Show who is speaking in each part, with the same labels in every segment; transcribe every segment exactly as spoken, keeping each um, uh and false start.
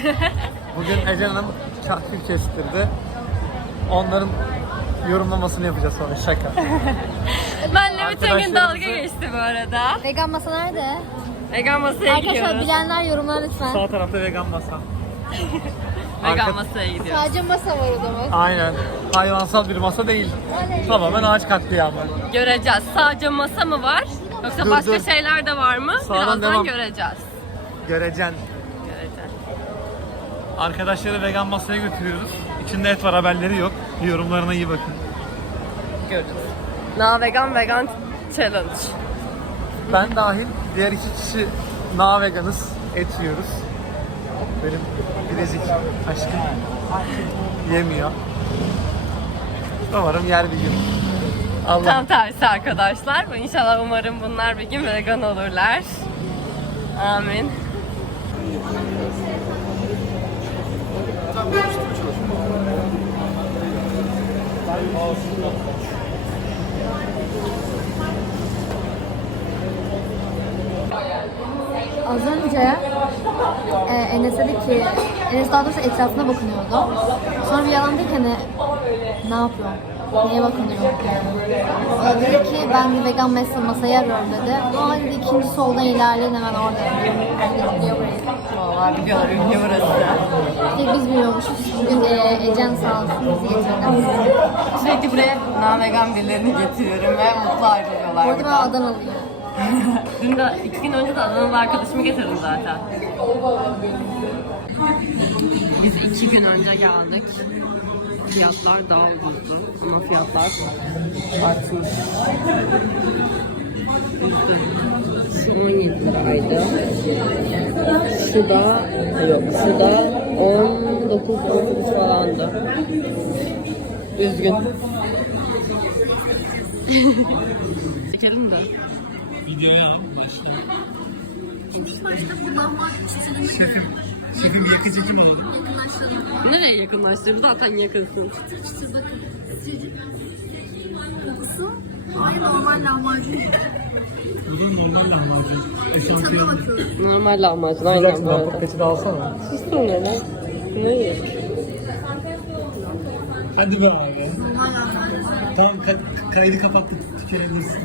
Speaker 1: Bugün Ece Hanım kahkül kestirdi. Onların yorumlamasını yapacağız sonra, şaka.
Speaker 2: Benle bütün gün dalga
Speaker 1: Arkadaşlarımızı-
Speaker 2: geçti bu arada.
Speaker 3: Vegan masa nerede?
Speaker 2: Vegan masaya
Speaker 3: Arkadaşlar
Speaker 2: gidiyoruz.
Speaker 3: bilenler yorumlara lütfen.
Speaker 1: Sağ tarafta vegan masa.
Speaker 2: Vegan
Speaker 1: Arka-
Speaker 2: masaya gidiyoruz.
Speaker 3: Sadece masa var o zaman.
Speaker 1: Aynen. Hayvansal bir masa değil. Tamamen ağaç katliamı.
Speaker 2: Göreceğiz. Sadece masa mı var? Yoksa
Speaker 1: Dur,
Speaker 2: başka
Speaker 1: dur.
Speaker 2: şeyler de var mı?
Speaker 1: Sağdan
Speaker 2: Birazdan
Speaker 1: devam.
Speaker 2: göreceğiz.
Speaker 1: Göreceksin.
Speaker 2: Göreceğiz.
Speaker 1: Arkadaşları vegan masaya götürüyoruz. İçinde et var, haberleri yok. Yorumlarına iyi bakın.
Speaker 2: Göreceğiz. Na vegan vegan challenge.
Speaker 1: Ben dahil diğer iki kişi na veganız. Et yiyoruz. Benim bilezik aşkım yemiyor. Umarım yer bir gün. Allah.
Speaker 2: Tam tersi arkadaşlar. İnşallah umarım bunlar bir gün vegan olurlar. Amin.
Speaker 3: Az önce e, Enes dedi ki, Enes daha doğrusu etrafına bakınıyordu. Sonra bir yalan dedi ki hani, ne yapıyor? Neye bakınıyor? O dedi ki ben bir vegan masa masayı arıyorum dedi. Aa dedi ikinci soldan ilerleyin hemen orada. Biliyor burayı.
Speaker 2: Vallahi biliyorlar ülke burası.
Speaker 3: İşte biz biliyormuşuz. Bugün e, Ecen sağ olsun bizi getirdi.
Speaker 2: Sürekli buraya na vegan birilerini getiriyorum ve mutlu ayrılıyorlar.
Speaker 3: Bu arada ben
Speaker 2: buradan.
Speaker 3: Adanalıyım.
Speaker 2: Dün de iki gün önce de Adanalı arkadaşımı getirdim zaten. Biz iki gün önce geldik. Fiyatlar daha ucuzdu ama fiyatlar artmış. Şu on yedi liraydı. Şu da yok. Şu da on dokuz on sekiz falandı. Üzgün. Çekelim de.
Speaker 1: Videoyu al. Şefim, şefim yakıcı kim oldu?
Speaker 2: Nereye yakınlaştırdı? Zaten yakınsın.
Speaker 3: Kokusu aynı normal lahmacun.
Speaker 1: Bu da normal lahmacun. Eşantiyon.
Speaker 2: Normal lahmacun aynen bu arada.
Speaker 1: Paketi de alsana.
Speaker 2: Sustum ya lan. Ne?
Speaker 1: Hadi be abi. Tamam ka- kaydı kapattık. Tükenebilirsin.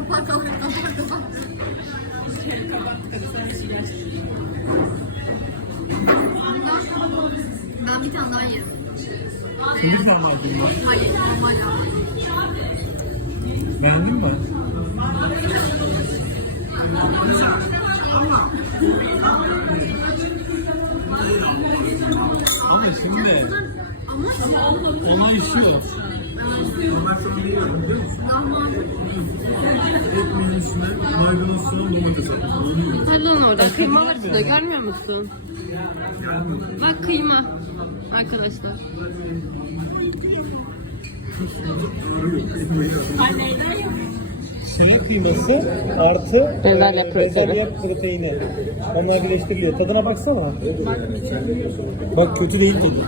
Speaker 3: Ben bir tane daha yerim.
Speaker 1: Fındık lahmacun mu?
Speaker 3: Hayır, normal lahmacun.
Speaker 1: Beğendin mi? Ama şimdi olay şu. Et menüsüne maydanoz, domates at.
Speaker 2: Hadi lan orada. Kıyma var üstünde görmüyor musun? Bak kıyma. Arkadaşlar.
Speaker 1: Çiğ kıyması artı
Speaker 2: Bezelye
Speaker 1: e,
Speaker 2: proteini.
Speaker 1: bezelye proteini. Onlar birleştiriliyor. Tadına baksana. Bak kötü değil tadı.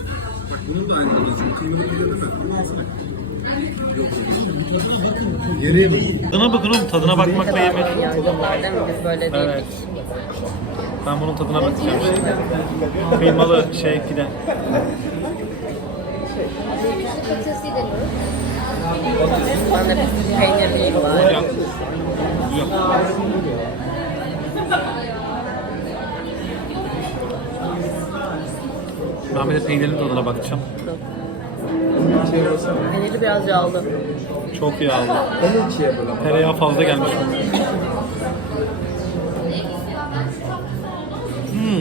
Speaker 1: Tadına bakın oğlum, tadına bakmakla yemek.
Speaker 2: Yangınlar değil mi? Biz böyle değil.
Speaker 1: Evet. Ben bunun tadına bakacağım. Kıymalı şey pide.
Speaker 2: Bana bir peynir değil var.
Speaker 1: Güzel. Güzel. Ben bir de peynirin tadına bakacağım.
Speaker 2: Peyniri biraz yağlı.
Speaker 1: Çok yağlı. Tereyağı fazla gelmiş. Hmm.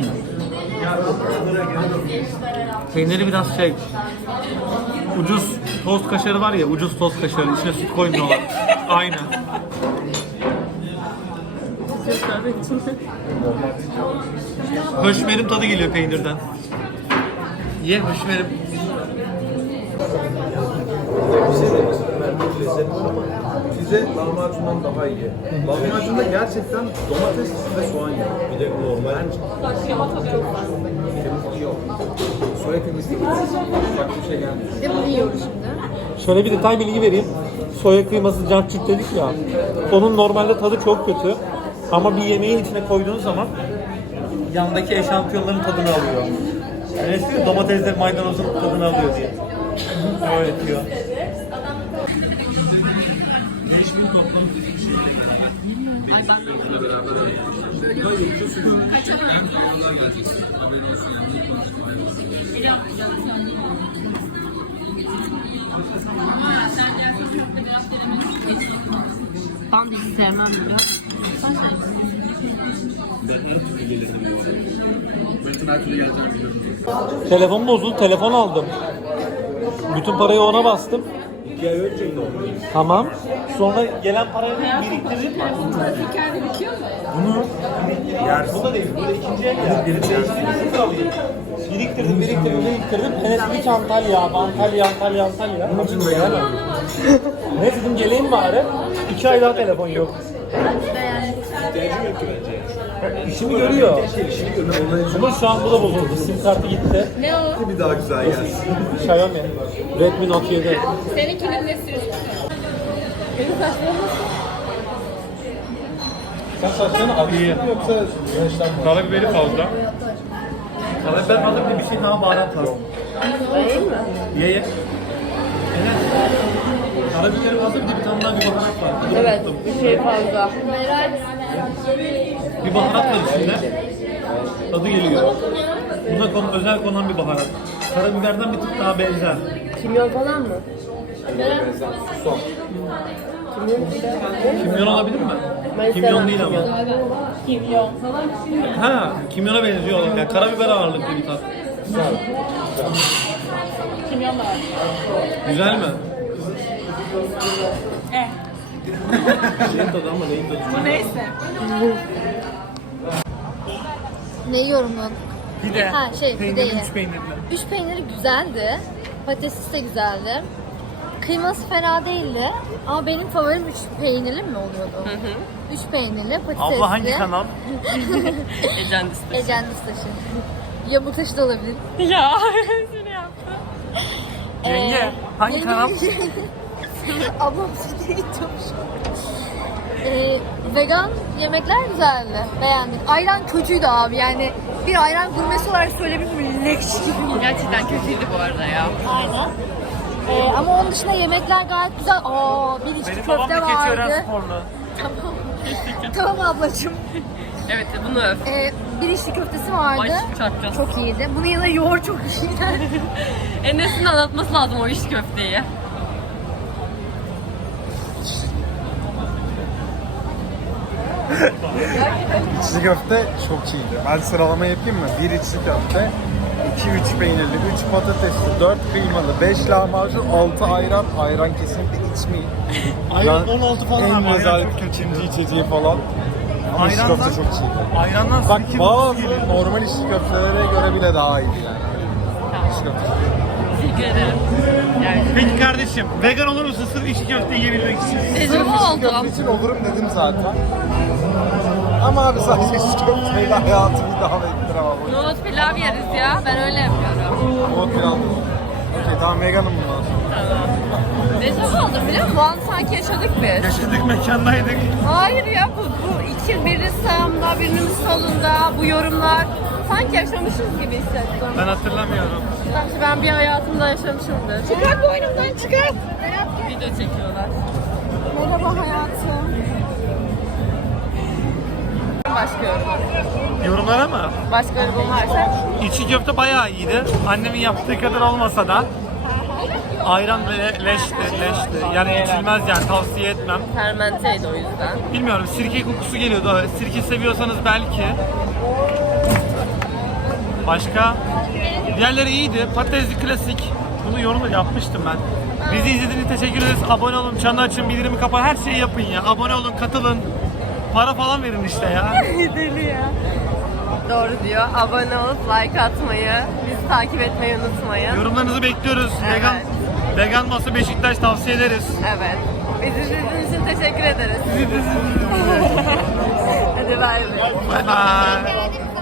Speaker 1: Peyniri biraz şey, ucuz tost kaşarı var ya, ucuz tost kaşarı, içine süt koymuyorlar. Aynen. Höşmerim tadı geliyor peynirden. Ye höşmerim.
Speaker 4: Size lahmacundan daha iyi. Lahmacunda gerçekten domates ve soğan yiyor. Bir de normal. Temizlik yok. Soya temizlik yok. Farklı bir şey gelmiyor.
Speaker 3: Bir de bunu yiyoruz şimdi.
Speaker 1: Şöyle bir detay bilgi vereyim. Soya kıyması cacık dedik ya. Onun normalde tadı çok kötü. Ama bir yemeğin içine koyduğunuz zaman yandaki eşantiyonların tadını alıyor. Enes diyor domatesle maydanozun tadını alıyor diye. Öğretiyor.
Speaker 2: Ben de hiç sevmem biliyor musun?
Speaker 1: Telefon bozuldu, telefon aldım. Bütün parayı ona bastım.
Speaker 4: İki ay önce mi oldu?
Speaker 1: Tamam. Sonra gelen parayı biriktirdim. Bunu
Speaker 4: Yersin.
Speaker 1: bu da değil, bu da ikinci el ya. Biriktirdim, biriktirdim, biriktirdim. Enes dedi ki Antalya, abi, Antalya, Antalya, Antalya. Bunun için gelemem. Ne dedim geleyim bari. İki ay daha telefon yok.
Speaker 4: İhtiyacım yok ki bence.
Speaker 1: İşimi görüyor.
Speaker 4: İşini görüyorum. Ondan için
Speaker 1: Ama şu an bu da bozuldu. Sim kartı gitti.
Speaker 4: bir daha güzel gelsin.
Speaker 1: Xiaomi. Redmi Note yedi.
Speaker 2: Seninkinin nesi üstü? Benim saçlarım nasıl?
Speaker 1: Sen saçlarını arıyor yoksa yaşlanma? Karabiberi fazla. Karabiber fazla bir de bir şey daha baharat var.
Speaker 2: Değil mi?
Speaker 1: Ye ye. Evet. Karabiberi fazla bir de bir tane daha bir baharat var. Adını
Speaker 2: Evet,
Speaker 1: unuttum.
Speaker 2: bir şey fazla.
Speaker 1: Bir baharat var içinde. Tadı geliyor. Buna konu, özel konan bir baharat. Karabiberden bir tık daha benzer.
Speaker 2: Kimyon falan mı?
Speaker 1: Kimyon olabilir mi?
Speaker 2: Ben
Speaker 1: Kimyon
Speaker 2: sevmem
Speaker 1: değil ama.
Speaker 2: Kimyon.
Speaker 1: Ha, kimyona benziyor. Yani karabiber ağırlıklı bir tat.
Speaker 2: Kimyon var.
Speaker 1: Güzel mi?
Speaker 2: Eh.
Speaker 1: Neyin tadı ama neyin tadı?
Speaker 2: Bu neyse.
Speaker 3: Neyi yorumladın?
Speaker 1: Pide.
Speaker 3: Ha, şey,
Speaker 1: Peynirli,
Speaker 3: pideyi.
Speaker 1: üç peynirli.
Speaker 3: Üç peyniri güzeldi. Patatesi de güzeldi. Kıyması fena değildi. Ama benim favorim üç peynirli mi oluyordu? Hı hı. Üç peynirli, patatesli.
Speaker 1: Abla hangi kanal?
Speaker 2: Ecendis.
Speaker 3: Ecendis taşı. Yamuk taşı da olabilir.
Speaker 2: Ya hepsini yaptı.
Speaker 1: Yenge,
Speaker 3: Ee,
Speaker 1: hangi
Speaker 3: yenge-
Speaker 1: kanal?
Speaker 3: Ablam sütü içiyormuş. Ee, vegan yemekler güzeldi. Beğendik. Ayran kötüydü abi. Yani bir ayran gurmesi olarak söyleyebilirim. Leş gibi.
Speaker 2: Gerçekten kötüydü bu arada ya.
Speaker 3: Aynen. Ee, ama onun dışında yemekler gayet güzel. Aa, bir içli
Speaker 1: Benim babam
Speaker 3: köfte
Speaker 1: da Keçiören
Speaker 3: vardı.
Speaker 1: sporlu.
Speaker 3: Tamam. Tamam ablacığım.
Speaker 2: Evet bunu öf.
Speaker 3: Ee, bir içli köftesi vardı.
Speaker 2: Baş çarpacağız.
Speaker 3: Çok iyiydi. Bunun yanında yoğurt çok iyiydi.
Speaker 2: Enes'in anlatması lazım o iş köfteyi.
Speaker 5: İçli köfte çok iyiydi. Ben sıralama yapayım mı? bir içli köfte, iki üç peynirli, üç patatesli, dört kıymalı, beş lahmacun, altı ayran. Ayran kesinlikle içmeyin.
Speaker 1: Ayran
Speaker 5: Ben
Speaker 1: on altı falan
Speaker 5: en
Speaker 1: abi. Ayran
Speaker 5: rezalet
Speaker 1: çok kötü.
Speaker 5: ikinci içeceği falan. Ama içli
Speaker 1: Ayrandan-
Speaker 5: köfte çok iyiydi.
Speaker 1: Ayrandan
Speaker 5: Bak
Speaker 1: sirke
Speaker 5: bazı
Speaker 1: kokusu geliyor.
Speaker 5: normal içli köftelere göre bile daha iyiydi yani. İçli köfte.
Speaker 2: Teşekkür ederim. Yani
Speaker 1: Peki kardeşim, vegan olur musun sırf içli köfte yiyebilmek için?
Speaker 2: tecrübe
Speaker 5: İçli köfte
Speaker 2: oldu.
Speaker 5: için olurum dedim zaten. Ama abi sadece içli köfteyle hayatımı devam ettiremem.
Speaker 2: Nohut pilav yeriz ya. Ben öyle yapıyorum.
Speaker 5: O pilav. Okey tamam veganım bundan sonra.
Speaker 2: Tecrübe oldum biliyor musun? Bu an sanki yaşadık biz.
Speaker 1: Yaşadık mekandaydık.
Speaker 2: Hayır ya bu, bu iki biri sağımda birinin solunda bu yorumlar sanki yaşamışız gibi hissettim.
Speaker 1: Ben hatırlamıyorum.
Speaker 2: Sanki ben bir hayatımda yaşamışımdır. Çıkart boynumdan çıkart. Video çekiyorlar.
Speaker 3: Merhaba hayatım.
Speaker 2: Başka yorum.
Speaker 1: Yorumlara mı?
Speaker 2: Başka yorum varsa.
Speaker 1: İçli köfte bayağı iyiydi. Annemin yaptığı kadar olmasa da ayran le- leşti, leşti. Yani içilmez yani tavsiye etmem.
Speaker 2: Fermenteydi o yüzden.
Speaker 1: Bilmiyorum sirke kokusu geliyordu. Sirke seviyorsanız belki. Başka? Diğerleri iyiydi. Patatesli klasik. Bunu yorumda yapmıştım ben. Bizi izlediğiniz için teşekkür ederiz. Abone olun, çanı açın, bildirimi kapatın. Her şeyi yapın ya. Abone olun, katılın. Para falan verin işte ya.
Speaker 2: Deli ya. Doğru diyor. Abone olup like atmayı, bizi takip etmeyi unutmayın.
Speaker 1: Yorumlarınızı bekliyoruz.
Speaker 2: Evet.
Speaker 1: Vegan Vegan Masa Beşiktaş tavsiye ederiz.
Speaker 2: Evet. Bizi izlediğiniz için teşekkür ederiz. Hadi bay bay.
Speaker 1: Bye bye.